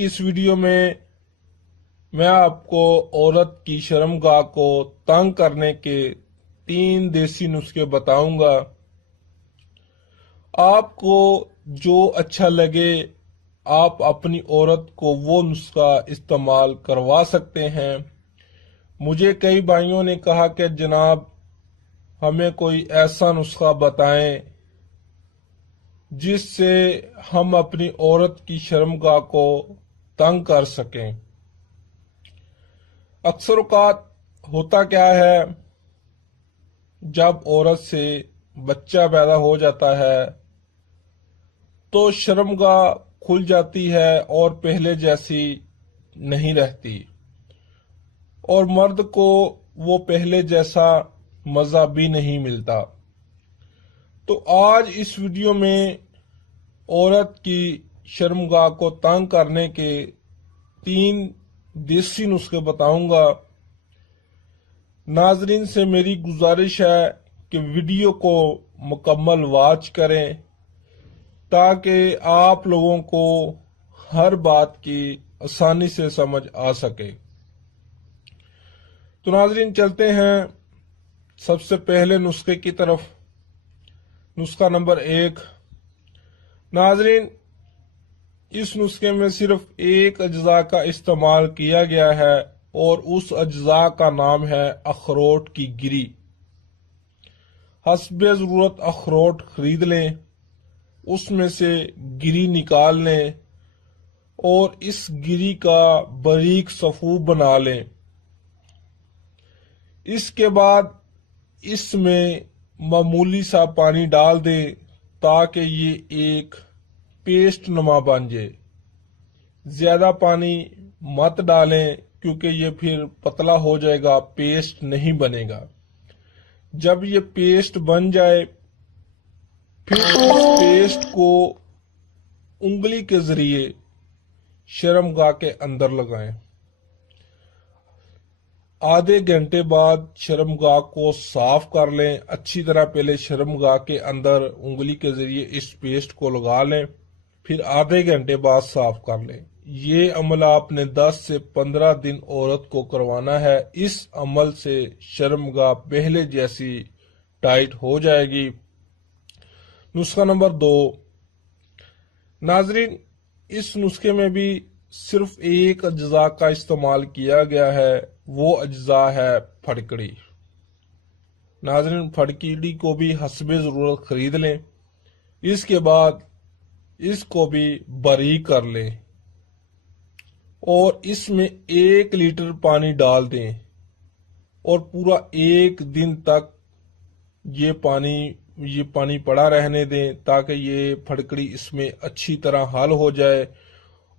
کی اس ویڈیو میں آپ کو عورت کی شرمگاہ کو تنگ کرنے کے 3 دیسی نسخے بتاؤں گا۔ آپ کو جو اچھا لگے آپ اپنی عورت کو وہ نسخہ استعمال کروا سکتے ہیں۔ مجھے کئی بھائیوں نے کہا کہ جناب ہمیں کوئی ایسا نسخہ بتائیں جس سے ہم اپنی عورت کی شرمگاہ کو تنگ کر سکیں۔ اکثر اوقات ہوتا کیا ہے، جب عورت سے بچہ پیدا ہو جاتا ہے تو شرمگاہ کھل جاتی ہے اور پہلے جیسی نہیں رہتی، اور مرد کو وہ پہلے جیسا مزہ بھی نہیں ملتا۔ تو آج اس ویڈیو میں عورت کی شرمگاہ کو تنگ کرنے کے 3 دیسی نسخے بتاؤں گا۔ ناظرین سے میری گزارش ہے کہ ویڈیو کو مکمل واچ کریں تاکہ آپ لوگوں کو ہر بات کی آسانی سے سمجھ آ سکے۔ تو ناظرین چلتے ہیں سب سے پہلے نسخے کی طرف۔ نسخہ نمبر 1۔ ناظرین اس نسخے میں صرف ایک اجزاء کا استعمال کیا گیا ہے اور اس اجزاء کا نام ہے اخروٹ کی گری۔ حسب ضرورت اخروٹ خرید لیں، اس میں سے گری نکال لیں اور اس گری کا باریک صفو بنا لیں۔ اس کے بعد اس میں معمولی سا پانی ڈال دیں تاکہ یہ ایک پیسٹ نما بن جائے۔ زیادہ پانی مت ڈالیں کیونکہ یہ پھر پتلا ہو جائے گا، پیسٹ نہیں بنے گا۔ جب یہ پیسٹ بن جائے پھر اس پیسٹ کو انگلی کے ذریعے شرمگاہ کے اندر لگائیں۔ آدھے گھنٹے بعد شرمگاہ کو صاف کر لیں۔ اچھی طرح پہلے شرمگاہ کے اندر انگلی کے ذریعے اس پیسٹ کو لگا لیں، پھر آدھے گھنٹے بعد صاف کر لیں۔ یہ عمل آپ نے 10 سے 15 دن عورت کو کروانا ہے۔ اس عمل سے شرمگاہ پہلے جیسی ٹائٹ ہو جائے گی۔ نسخہ نمبر 2۔ ناظرین اس نسخے میں بھی صرف ایک اجزاء کا استعمال کیا گیا ہے، وہ اجزاء ہے پھٹکڑی۔ ناظرین پھٹکڑی کو بھی حسب ضرورت خرید لیں، اس کے بعد اس کو بھی باریک کر لیں اور اس میں 1 لیٹر پانی ڈال دیں اور پورا 1 دن تک یہ پانی پڑا رہنے دیں تاکہ یہ پھٹکڑی اس میں اچھی طرح حل ہو جائے،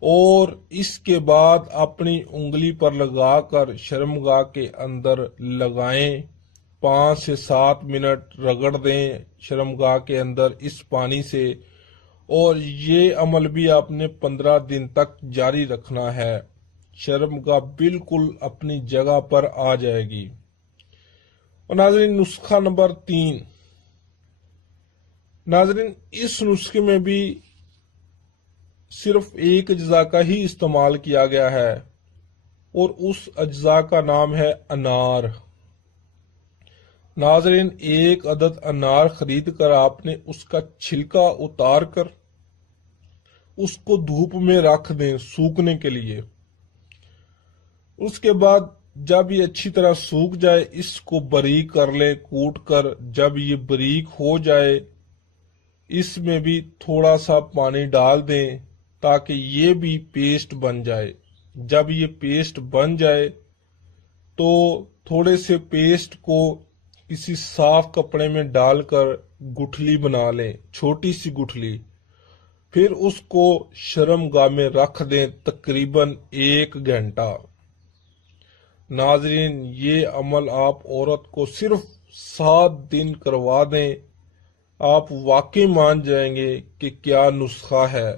اور اس کے بعد اپنی انگلی پر لگا کر شرمگاہ کے اندر لگائیں۔ 5 سے 7 منٹ رگڑ دیں شرمگاہ کے اندر اس پانی سے، اور یہ عمل بھی آپ نے 15 دن تک جاری رکھنا ہے۔ شرمگاہ بالکل اپنی جگہ پر آ جائے گی۔ اور ناظرین نسخہ نمبر 3۔ ناظرین اس نسخے میں بھی صرف ایک اجزاء کا ہی استعمال کیا گیا ہے اور اس اجزاء کا نام ہے انار۔ ناظرین 1 عدد انار خرید کر آپ نے اس کا چھلکا اتار کر اس کو دھوپ میں رکھ دیں سوکھنے کے لیے۔ اس کے بعد جب یہ اچھی طرح سوکھ جائے اس کو باریک کر لیں کوٹ کر۔ جب یہ باریک ہو جائے اس میں بھی تھوڑا سا پانی ڈال دیں تاکہ یہ بھی پیسٹ بن جائے۔ جب یہ پیسٹ بن جائے تو تھوڑے سے پیسٹ کو کسی صاف کپڑے میں ڈال کر گٹھلی بنا لیں، چھوٹی سی گٹھلی، پھر اس کو شرمگاہ میں رکھ دیں تقریباً 1 گھنٹہ۔ ناظرین یہ عمل آپ عورت کو صرف 7 دن کروا دیں، آپ واقعی مان جائیں گے کہ کیا نسخہ ہے۔